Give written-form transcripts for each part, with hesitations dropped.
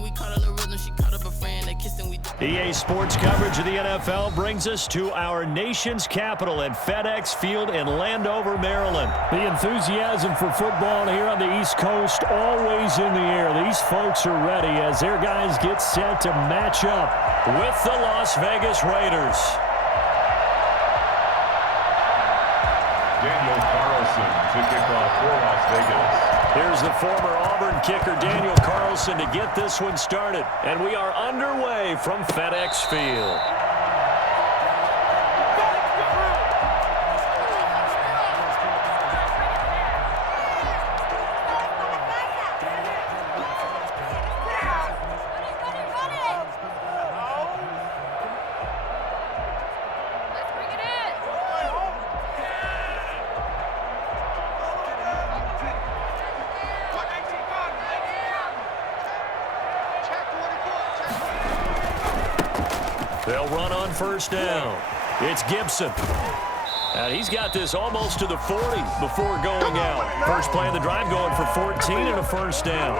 we caught a little rhythm, she caught up a friend, they kissed and we... EA Sports coverage of the NFL brings us to our nation's capital at FedEx Field in Landover, Maryland. The enthusiasm for football here on the East Coast always in the air. These folks are ready as their guys get set to match up with the Las Vegas Raiders. Daniel Carlson to kick off for Las Vegas. Here's the former Auburn kicker Daniel Carlson to get this one started. And we are underway from FedEx Field. They'll run on first down. It's Gibson. And he's got this almost to the 40 before going out. First play of the drive going for 14 and a first down.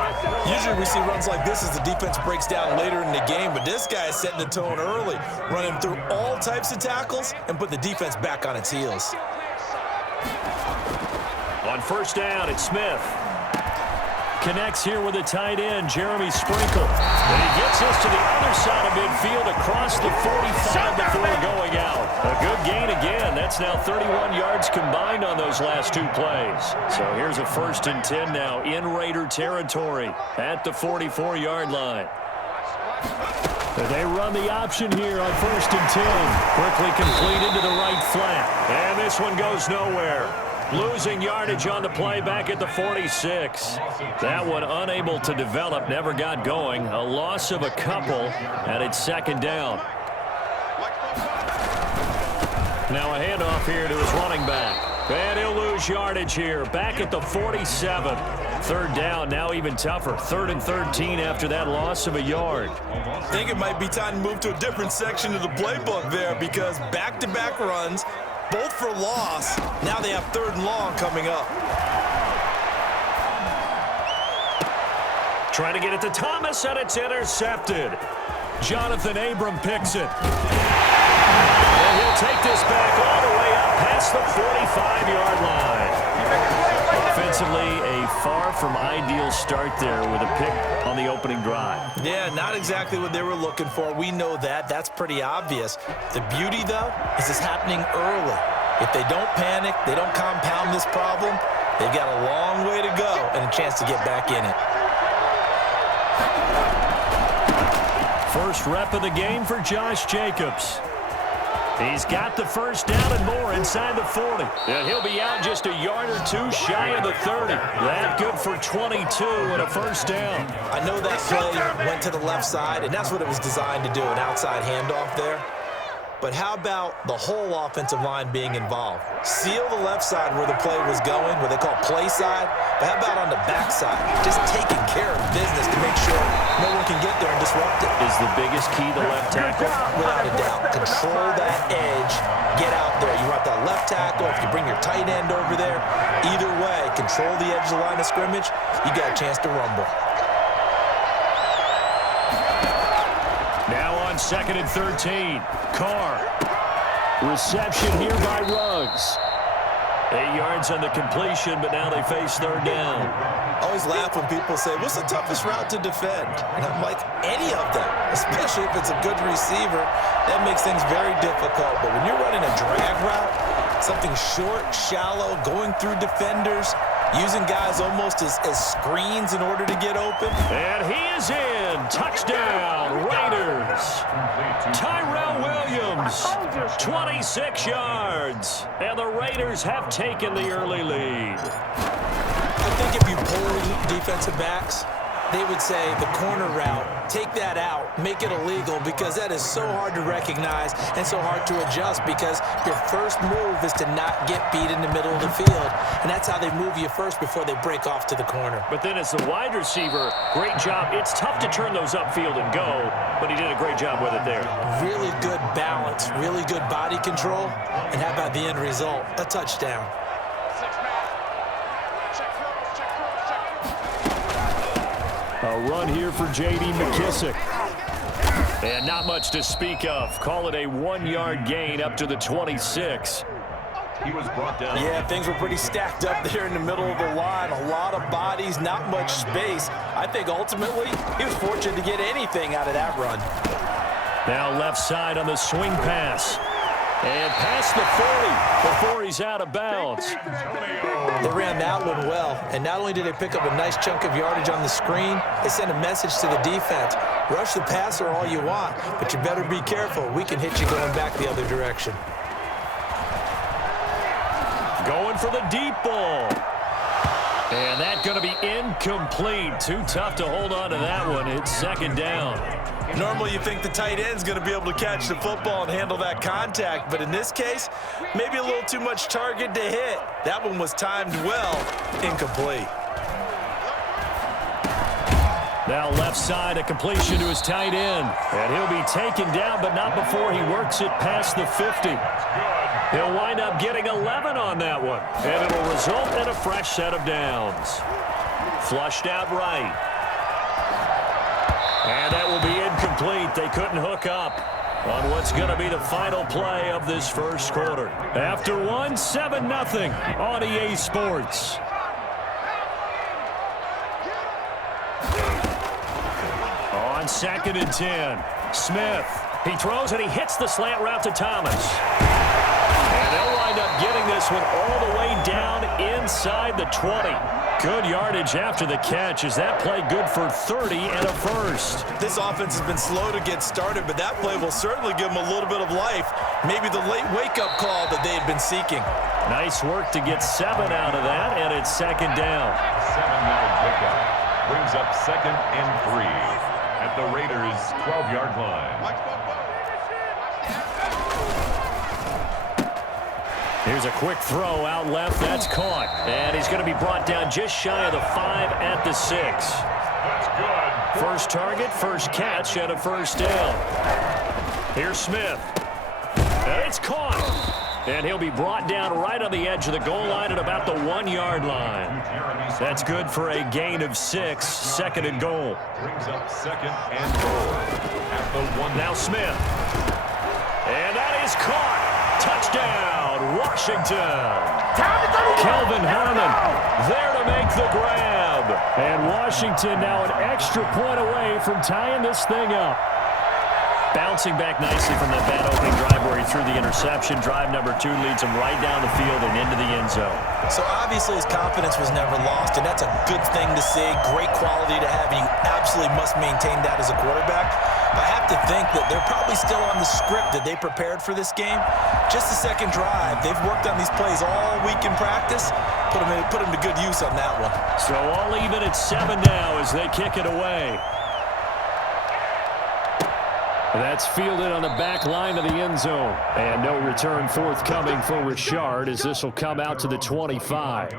Usually we see runs like this as the defense breaks down later in the game, but this guy is setting the tone early, running through all types of tackles and put the defense back on its heels. On first down, it's Smith. Connects here with a tight end, Jeremy Sprinkle. And he gets us to the other side of midfield across the 45 before going out. A good gain again. That's now 31 yards combined on those last two plays. So here's a 1st and 10 now in Raider territory at the 44-yard line. They run the option here on 1st and 10. Quickly complete into the right flat. And this one goes nowhere. Losing yardage on the play back at the 46. That one unable to develop, never got going. A loss of a couple, and it's 2nd down. Now a handoff here to his running back. And he'll lose yardage here, back at the 47. 3rd down, now even tougher. 3rd and 13 after that loss of a yard. I think it might be time to move to a different section of the playbook there because back-to-back runs, both for loss. Now they have 3rd and long coming up. Trying to get it to Thomas, and it's intercepted. Jonathan Abram picks it. And he'll take this back all the way up past the 45-yard line. Offensively, a far from ideal start there with a pick on the opening drive. Yeah, not exactly what they were looking for. We know that. That's pretty obvious. The beauty, though, is it's happening early. If they don't panic, they don't compound this problem, they've got a long way to go and a chance to get back in it. First rep of the game for Josh Jacobs. He's got the first down and more inside the 40. And he'll be out just a yard or two shy of the 30. That good for 22 and a first down. I know that play went to the left side, and that's what it was designed to do, an outside handoff there. But how about the whole offensive line being involved? Seal the left side where the play was going, what they call play side. But how about on the back side? Just taking care of business to make sure no one can get there and disrupt it. Is the biggest key the left tackle? Without a doubt. Control that edge. Get out there. You want that left tackle. If you bring your tight end over there, either way, control the edge of the line of scrimmage, you got a chance to rumble. Now on 2nd and 13. Carr. Reception here by Ruggs. 8 yards on the completion, but now they face 3rd down. I always laugh when people say, what's the toughest route to defend? And I'm like, any of them, especially if it's a good receiver. That makes things very difficult. But when you're running a drag route, something short, shallow, going through defenders, using guys almost as screens in order to get open. And he is in. Touchdown, Raiders. Tyrell Williams, 26 yards. And the Raiders have taken the early lead. I think if you poll defensive backs, they would say the corner route, take that out, make it illegal, because that is so hard to recognize and so hard to adjust because your first move is to not get beat in the middle of the field. And that's how they move you first before they break off to the corner. But then as the wide receiver, great job. It's tough to turn those upfield and go, but he did a great job with it there. Really good balance, really good body control. And how about the end result? A touchdown. A run here for J.D. McKissick. And not much to speak of. Call it a 1-yard gain up to the 26. He was brought down. Yeah, things were pretty stacked up there in the middle of the line. A lot of bodies, not much space. I think ultimately he was fortunate to get anything out of that run. Now left side on the swing pass. And past the 40 before he's out of bounds. They ran that one well, and not only did they pick up a nice chunk of yardage on the screen, they sent a message to the defense. Rush the passer all you want, but you better be careful. We can hit you going back the other direction. Going for the deep ball. And that's going to be incomplete. Too tough to hold on to that one. It's second down. Normally you think the tight end's going to be able to catch the football and handle that contact, but in this case, maybe a little too much target to hit. That one was timed well, incomplete. Now left side, a completion to his tight end. And he'll be taken down, but not before he works it past the 50. He'll wind up getting 11 on that one. And it'll result in a fresh set of downs. Flushed out right. And that will be incomplete. They couldn't hook up on what's going to be the final play of this first quarter. After one, 7-0 on EA Sports. On 2nd and 10, Smith. He throws and he hits the slant route to Thomas. And they'll wind up getting this one all the way down inside the 20. Good yardage after the catch. Is that play good for 30 and a first? This offense has been slow to get started, but that play will certainly give them a little bit of life. Maybe the late wake-up call that they had been seeking. Nice work to get 7 out of that, and it's second down. 7-yard pickup brings up 2nd and 3 at the Raiders' 12-yard line. Here's a quick throw out left. That's caught. And he's going to be brought down just shy of the 5 at the 6. That's good. First target, first catch, and a first down. Here's Smith. And it's caught. And he'll be brought down right on the edge of the goal line at about the 1-yard line. That's good for a gain of 6. 2nd and goal. Brings up 2nd and goal at the 1. Now Smith. And that is caught. Touchdown, Washington. Kelvin Harmon there to make the grab. And Washington now an extra point away from tying this thing up. Bouncing back nicely from that bad opening drive where he threw the interception. Drive number 2 leads him right down the field and into the end zone. So obviously his confidence was never lost, and that's a good thing to see. Great quality to have, and you absolutely must maintain that as a quarterback. I have to think that they're probably still on the script that they prepared for this game. Just the second drive. They've worked on these plays all week in practice. Put them to good use on that one. So all even at 7 now as they kick it away. That's fielded on the back line of the end zone. And no return forthcoming for Richard as this will come out to the 25.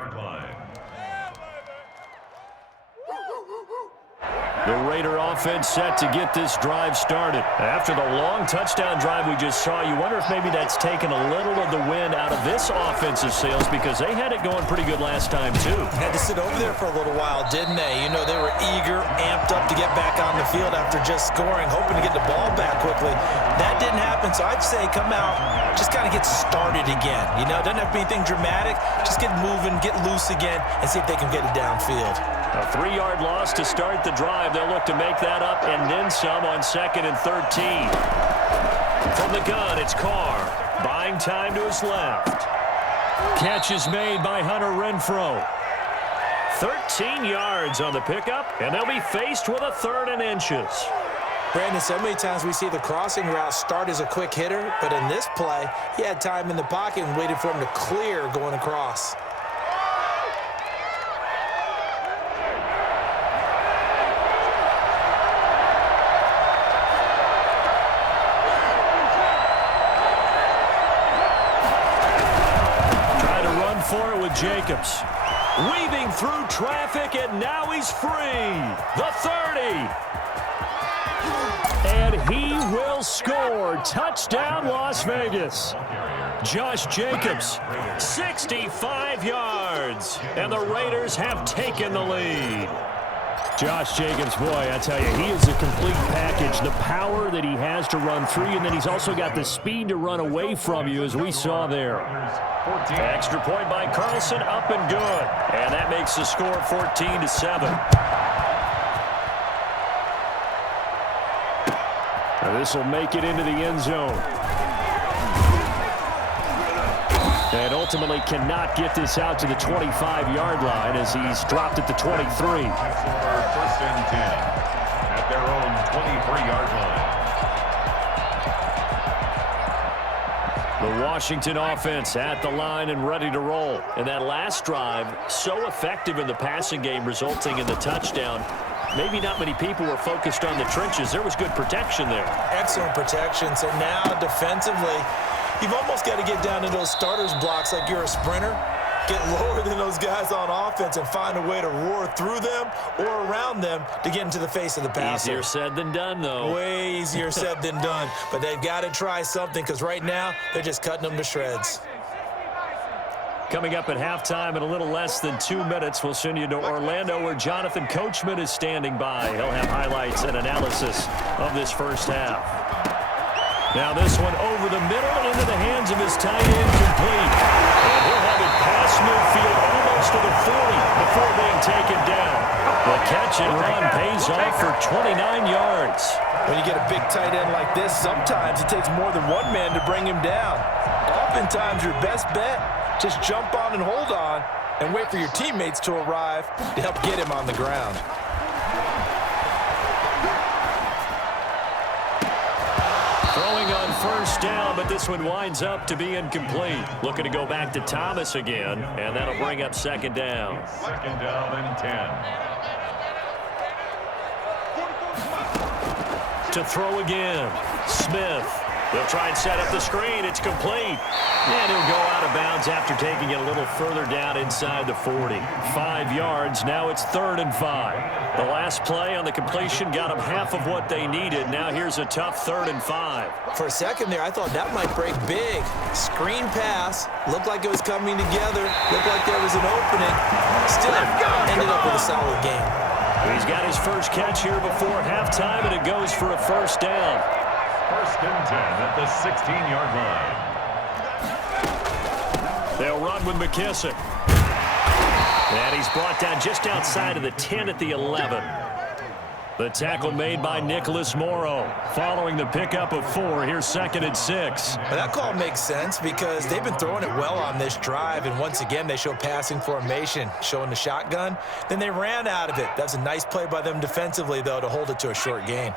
The Raider offense set to get this drive started. After the long touchdown drive we just saw, you wonder if maybe that's taken a little of the wind out of this offensive sails because they had it going pretty good last time too. Had to sit over there for a little while, didn't they? You know, they were eager, amped up to get back on the field after just scoring, hoping to get the ball back quickly. That didn't happen, so I'd say come out, just kind of get started again. You know, it doesn't have to be anything dramatic. Just get moving, get loose again, and see if they can get it downfield. A 3-yard loss to start the drive. They'll look to make that up and then some on 2nd and 13. From the gun, it's Carr. Buying time to his left. Catch is made by Hunter Renfrow. 13 yards on the pickup, and they'll be faced with a 3rd and inches. Brandon, so many times we see the crossing route start as a quick hitter, but in this play, he had time in the pocket and waited for him to clear going across. For it with Jacobs. Weaving through traffic, and now he's free. The 30. And he will score. Touchdown, Las Vegas. Josh Jacobs, 65 yards. And the Raiders have taken the lead. Josh Jacobs, boy, I tell you, he is a complete package. The power that he has to run through you, and then he's also got the speed to run away from you, as we saw there. Extra point by Carlson, up and good. And that makes the score 14-7. Now this will make it into the end zone. And ultimately cannot get this out to the 25-yard line as he's dropped at the 23. First and 10 at their own 23-yard line. The Washington offense at the line and ready to roll. And that last drive, so effective in the passing game, resulting in the touchdown. Maybe not many people were focused on the trenches. There was good protection there. Excellent protection. So now defensively, you've almost got to get down to those starters blocks like you're a sprinter. Get lower than those guys on offense and find a way to roar through them or around them to get into the face of the passer. Easier said than done, though. Way easier said than done. But they've got to try something because right now they're just cutting them to shreds. Coming up at halftime in a little less than 2 minutes, we'll send you to Orlando where Jonathan Coachman is standing by. He'll have highlights and analysis of this first half. Now this one over the middle into the hands of his tight end, complete. And he'll have it past midfield almost to the 40 before being taken down. The catch and run pays off for 29 yards. When you get a big tight end like this, sometimes it takes more than one man to bring him down. Oftentimes your best bet, just jump on and hold on and wait for your teammates to arrive to help get him on the ground. Throwing on first down, but this one winds up to be incomplete. Looking to go back to Thomas again, and that'll bring up second down. Second down and 10. To throw again, Smith. They'll try and set up the screen. It's complete. And he'll go out of bounds after taking it a little further down inside the 40. 5 yards. Now it's 3rd and 5. The last play on the completion got them half of what they needed. Now here's a tough 3rd and 5. For a second there, I thought that might break big. Screen pass. Looked like it was coming together. Looked like there was an opening. Still ended up with a solid game. He's got his first catch here before halftime, and it goes for a first down. First and 10 at the 16-yard line. They'll run with McKissick. And he's brought down just outside of the 10 at the 11. The tackle made by Nicholas Morrow. Following the pickup of 4, here's 2nd and 6. Well, that call makes sense because they've been throwing it well on this drive, and once again they show passing formation, showing the shotgun. Then they ran out of it. That's a nice play by them defensively, though, to hold it to a short gain.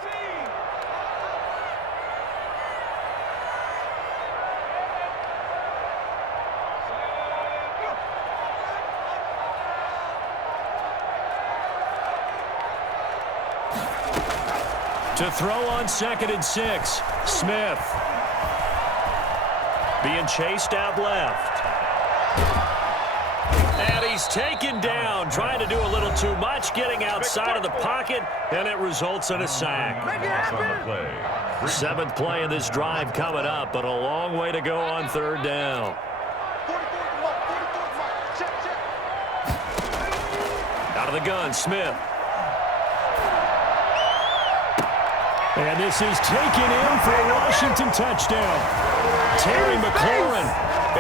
To throw on 2nd and 6, Smith. Being chased out left. And he's taken down, trying to do a little too much, getting outside of the pocket, and it results in a sack. On the play. 7th play of this drive coming up, but a long way to go on 3rd down. Out of the gun, Smith. And this is taken in for a Washington touchdown. Terry McLaurin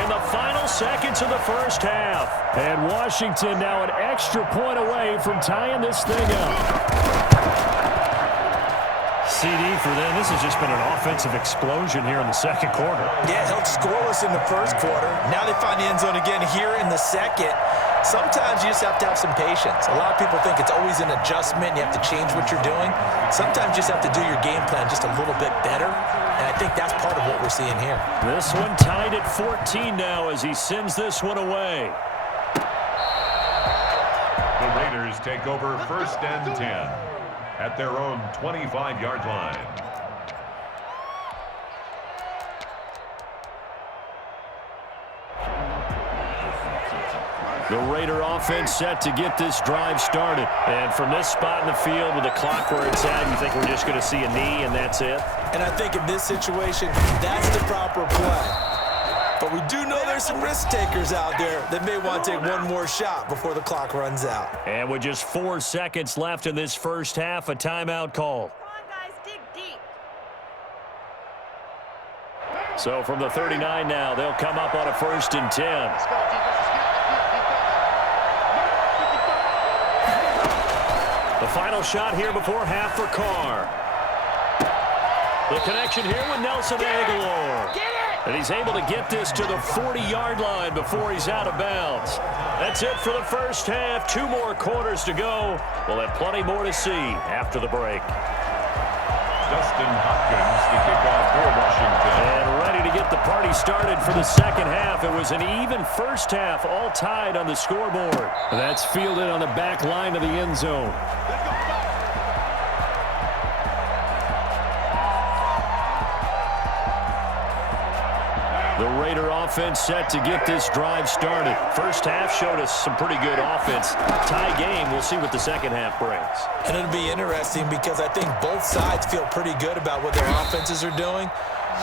in the final seconds of the first half. And Washington now an extra point away from tying this thing up. CD for them. This has just been an offensive explosion here in the second quarter. Yeah, held scoreless in the first quarter. Now they find the end zone again here in the second. Sometimes you just have to have some patience. A lot of people think it's always an adjustment. You have to change what you're doing. Sometimes you just have to do your game plan just a little bit better. And I think that's part of what we're seeing here. This one tied at 14 now as he sends this one away. The Raiders take over 1st and 10 at their own 25-yard line. The Raider offense set to get this drive started. And from this spot in the field with the clock where it's at, you think we're just going to see a knee and that's it? And I think in this situation, that's the proper play. But we do know there's some risk takers out there that may want to take one more shot before the clock runs out. And with just 4 seconds left in this first half, a timeout call. Come on, guys, dig deep. So from the 39 now, they'll come up on a 1st and 10. The final shot here before half for Carr. The connection here with Nelson Aguilar. And he's able to get this to the 40-yard line before he's out of bounds. That's it for the first half. 2 more quarters to go. We'll have plenty more to see after the break. Dustin Hopkins, the kickoff for Washington. And ready to get the party started for the second half. It was an even first half, all tied on the scoreboard. That's fielded on the back line of the end zone. The Raider offense set to get this drive started. First half showed us some pretty good offense. Tie game, we'll see what the second half brings. And it'll be interesting because I think both sides feel pretty good about what their offenses are doing.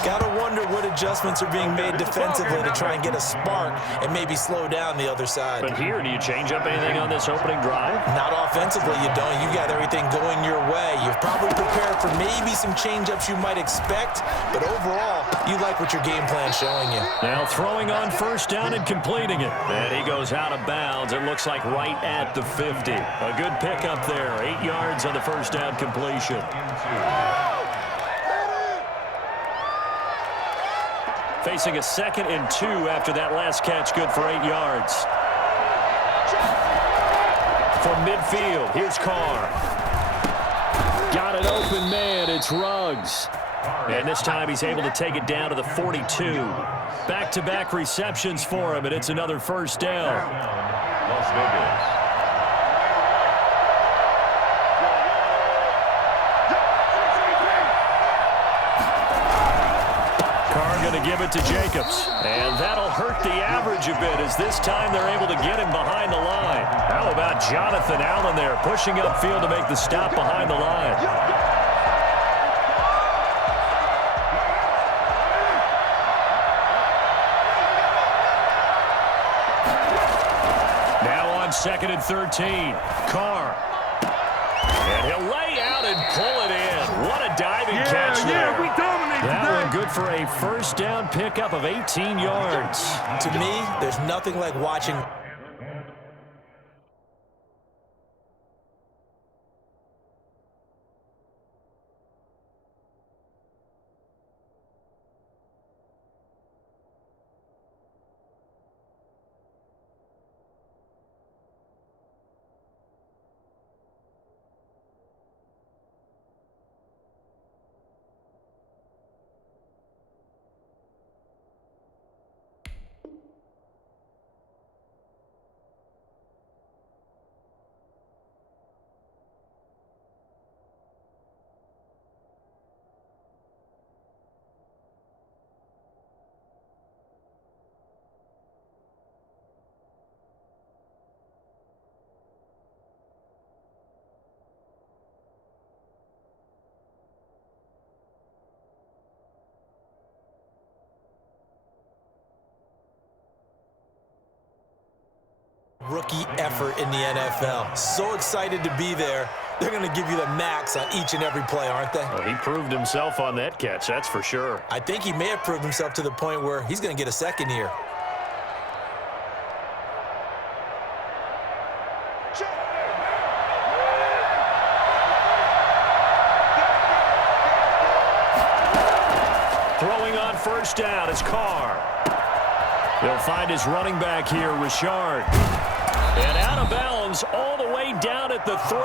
Got to wonder what adjustments are being made defensively to try and get a spark and maybe slow down the other side. But here, do you change up anything on this opening drive? Not offensively, you don't. You got everything going your way. You've probably prepared for maybe some change-ups you might expect, but overall, you like what your game plan's showing you. Now throwing on first down and completing it. And he goes out of bounds. It looks like right at the 50. A good pickup there. 8 yards on the first down completion. Facing a 2nd and 2 after that last catch, good for 8 yards. From midfield, here's Carr. Got an open man, it's Ruggs. And this time he's able to take it down to the 42. Back-to-back receptions for him, and it's another first down. Las Vegas. Going to give it to Jacobs. And that'll hurt the average a bit as this time they're able to get him behind the line. How about Jonathan Allen there pushing upfield to make the stop behind the line? Now on 2nd and 13. Carr. And he'll lay out and pull it in. What a diving catch there. Yeah, we dominate that today. one good for a first down pickup of 18 yards. To me, there's nothing like watching. Rookie effort in the NFL. So excited to be there. They're going to give you the max on each and every play, aren't they? Well, he proved himself on that catch, that's for sure. I think he may have proved himself to the point where he's going to get a second year. Throwing on first down is Carr. He'll find his running back here, Richard. And out of bounds all the way down at the 3.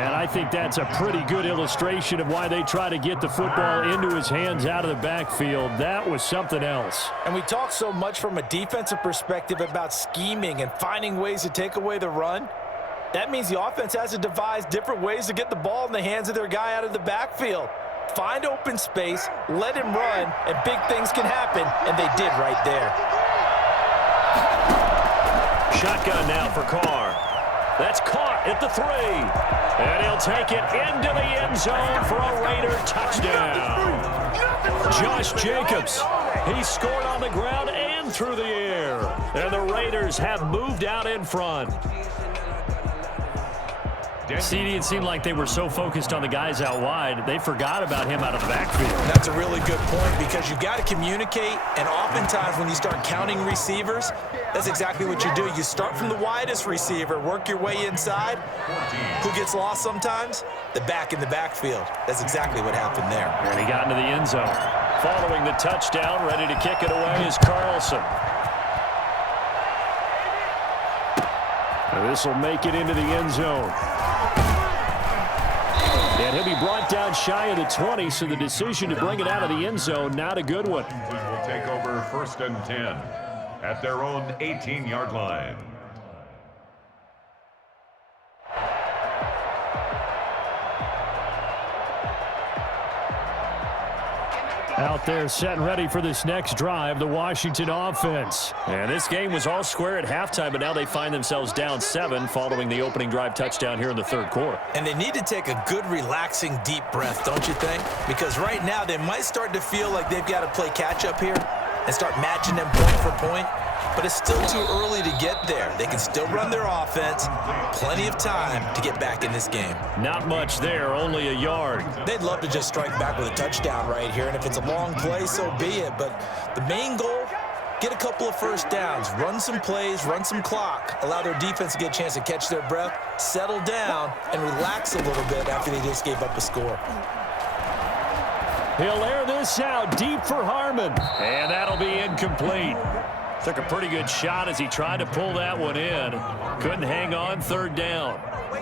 And I think that's a pretty good illustration of why they try to get the football into his hands out of the backfield. That was something else. And we talk so much from a defensive perspective about scheming and finding ways to take away the run. That means the offense has to devise different ways to get the ball in the hands of their guy out of the backfield. Find open space, let him run, and big things can happen, and they did right there. Shotgun now for Carr. That's caught at the 3. And he'll take it into the end zone for a Raider touchdown. Josh Jacobs He scored on the ground and through the air. And the Raiders have moved out in front. CD, it seemed like they were so focused on the guys out wide, they forgot about him out of the backfield. That's a really good point because you've got to communicate, and oftentimes when you start counting receivers, that's exactly what you do. You start from the widest receiver, work your way inside. Who gets lost sometimes? The back in the backfield. That's exactly what happened there. And he got into the end zone. Following the touchdown, ready to kick it away is Carlson. This will make it into the end zone. And he'll be brought down shy of the 20, so the decision to bring it out of the end zone, not a good one. Will take over 1st and 10 at their own 18-yard line. Out there set and ready for this next drive, the Washington offense. And this game was all square at halftime, but now they find themselves down 7 following the opening drive touchdown here in the 3rd quarter. And they need to take a good, relaxing, deep breath, don't you think? Because right now they might start to feel like they've got to play catch-up here and start matching them point for point. But it's still too early to get there. They can still run their offense. Plenty of time to get back in this game. Not much there, only a yard. They'd love to just strike back with a touchdown right here, and if it's a long play, so be it. But the main goal, get a couple of first downs, run some plays, run some clock, allow their defense to get a chance to catch their breath, settle down, and relax a little bit after they just gave up a score. He'll air this out deep for Harmon, and that'll be incomplete. Took a pretty good shot as he tried to pull that one in. Couldn't hang on, 3rd down.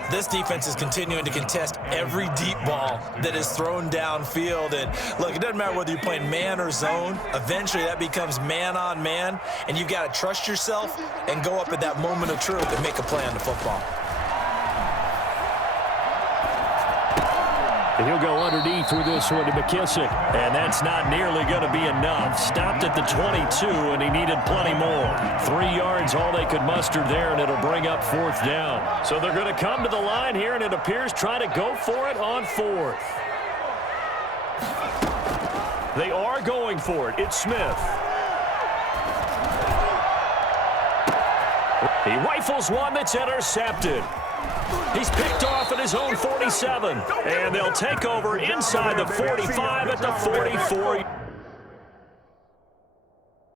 This defense is continuing to contest every deep ball that is thrown downfield. And look, it doesn't matter whether you're playing man or zone. Eventually that becomes man on man, and you've got to trust yourself and go up at that moment of truth and make a play on the football. He'll go underneath with this one to McKissick. And that's not nearly going to be enough. Stopped at the 22, and he needed plenty more. 3 yards, all they could muster there, and it'll bring up 4th down. So they're going to come to the line here, and it appears try to go for it on 4th. They are going for it. It's Smith. He rifles one that's intercepted. He's picked off at his own 47, and they'll take over inside the 45 at the 44